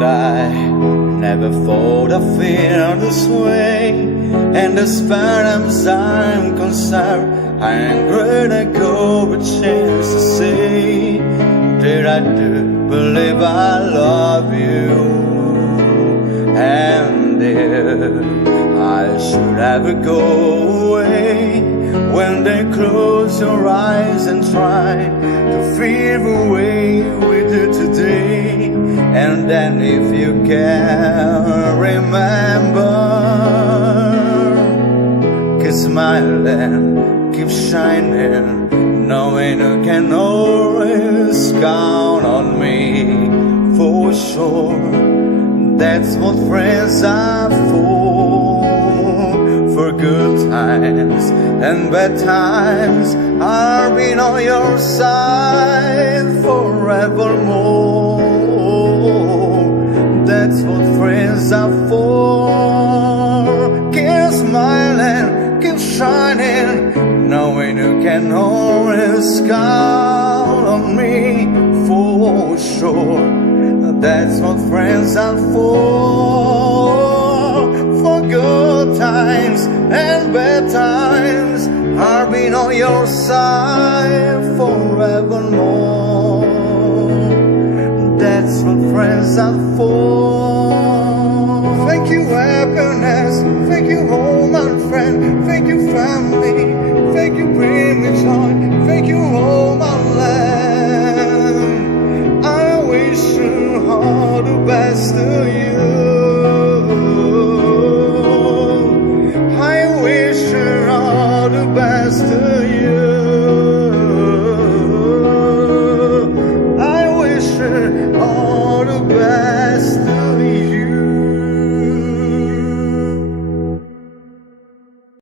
And I never thought I'd feel this way. And as far as I'm concerned, I ain't gonna go a chance to say that I do believe I love you. And if I should ever go away, when they close your eyes and try to feel the way we do today, and then if you can remember, keep smiling, keep shining, knowing you can always count on me for sure. That's what friends are for good times and bad times. I'll be on your side forevermore. That's what friends are for. Keep smiling, keep shining, knowing you can always count on me for sure. That's what friends are for good times and bad times. I'll be on your side forevermore. That's what friends are for. Thank you, happiness. Thank you, home and friend. Thank you, family. Thank you, bring me joy. Thank you, home and land. I wish you all the best to you.